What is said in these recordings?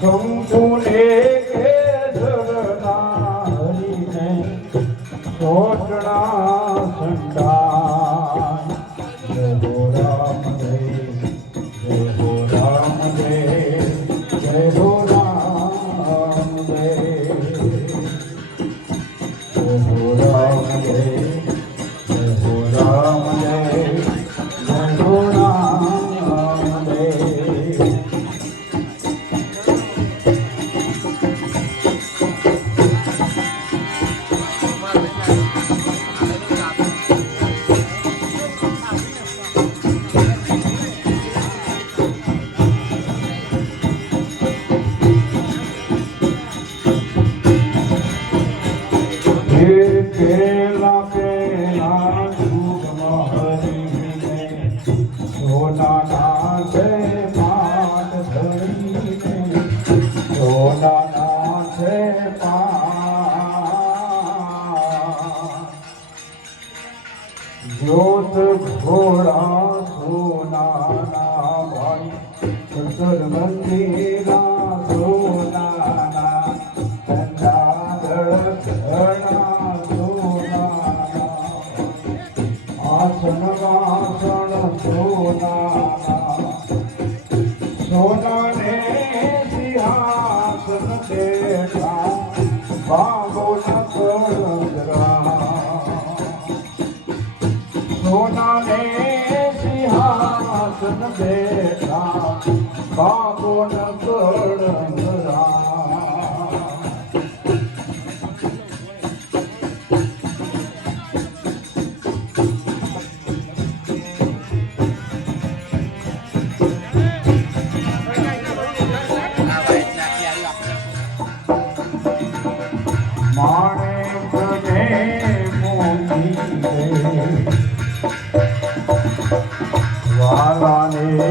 શંકુને કે જગના હરિને છોટણા સંતાન જય હો રામ જય હો રામ જય હો રામ જય હો રામ જય હો રામ જય હો રામ જય ज्योत घोड़ा सोना ना भाई सुंदर मंदिरा सोना ना चंदागढ़ घड़ा सोना ना आसन वासन सोना ना सोना ने सिंहासन बैठा बाबो नगरा सोना ने सिंहासन बैठा बाबो नगरा माणिक ने मोती वाला ने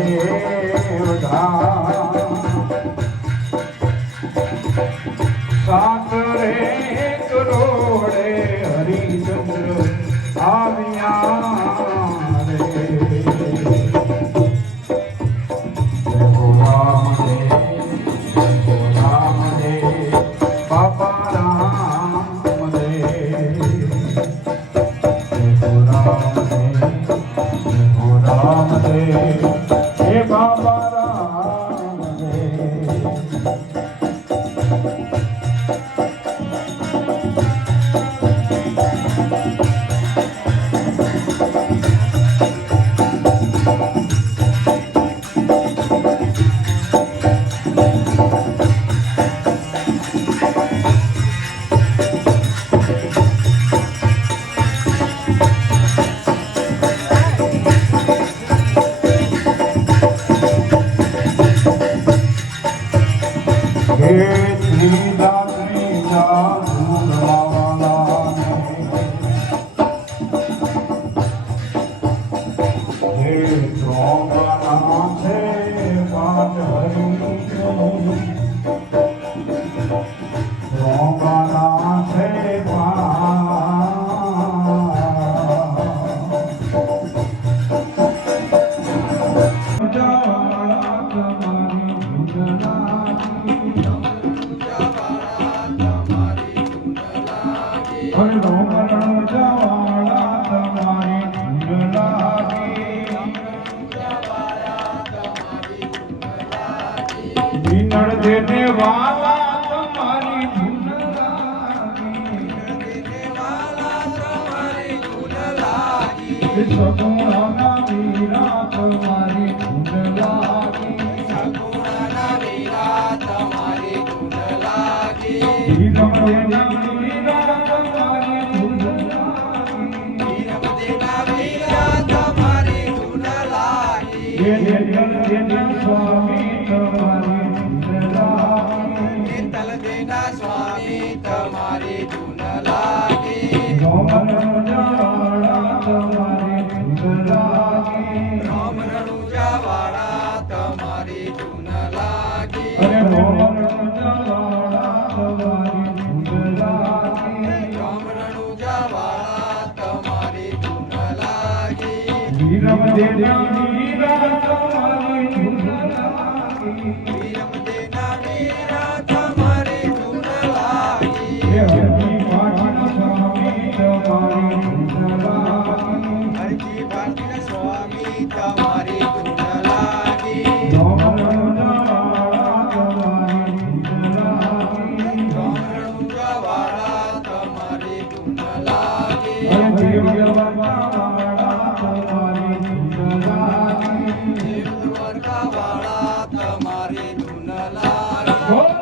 साकरे करोड़े हरिचंद्र आविया रे जय हो राम बाबा राम जय हो राम राम हे बाबा राम देने वाला तुम्हारी धुन लागी सगुणा वीरा तुम्हारी धुन लागी वीरम देना वीरा तुम्हारी धुन लागी देना स्वामी तुम्हारी स्वामी तुम्हारी धुन लागी रोमन जावाड़ा तुम्हारी धुन लागी रोमन जावाड़ा तुम्हारी धुन लागी अरे रोमन जावाड़ा तुम्हारी धुन लागी रोमन जावाड़ा तुम्हारी धुन लागी वीरम देना वीरा तुम्हारी धुन लागी वीरम देना वीरा વાળા તમારી ધૂન લાગી બોલ